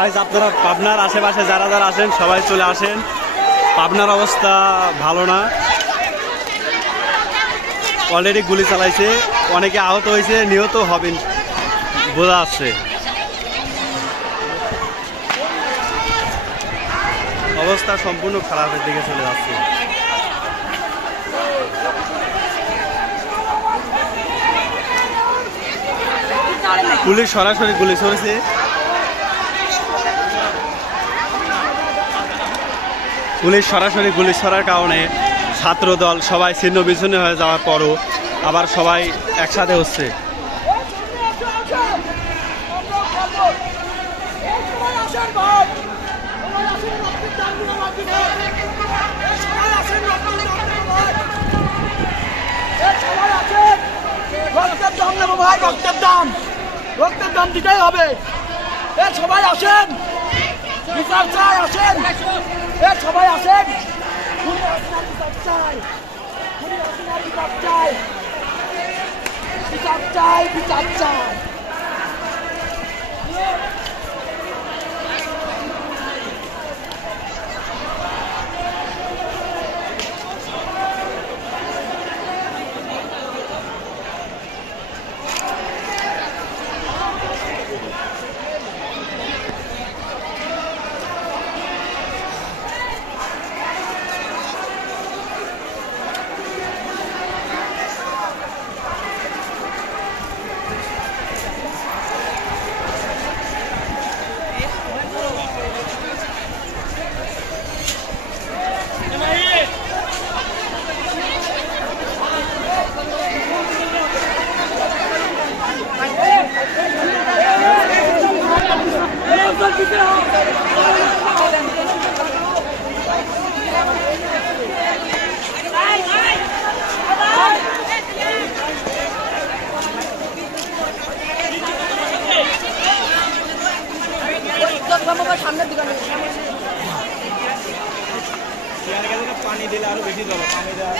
Guys আপনারা পাবনার আশেপাশে যারা যারা আছেন সবাই চলে আসেন। পাবনার অবস্থা ভালো না, অলরেডি গুলি চালাইছে, অনেকে আহত হয়েছে, নিহত হবেন বোঝা যাচ্ছে। অবস্থা সম্পূর্ণ খারাপের দিকে চলে যাচ্ছে। পুলিশ সরাসরি গুলি ছড়েছে। পুলিশ সরাসরি গুলি ছড়ার কারণে ছাত্রদল সবাই ছিন্ন বিচ্ছিন্ন হয়ে যাওয়ার পরও আবার সবাই একসাথে হচ্ছে। রক্তের দাম নেবো ভাই, রক্তের দাম, রক্তের দাম দিতেই হবে। সবাই আসেন, বিচার চাই, আসেন সবাই আসেন। বিচার চাই, বিচার চাই, বিচার চাই, বিচার চাই। সামনের দিকে পানি দিলে আরো বেশি জল, পানি দেওয়া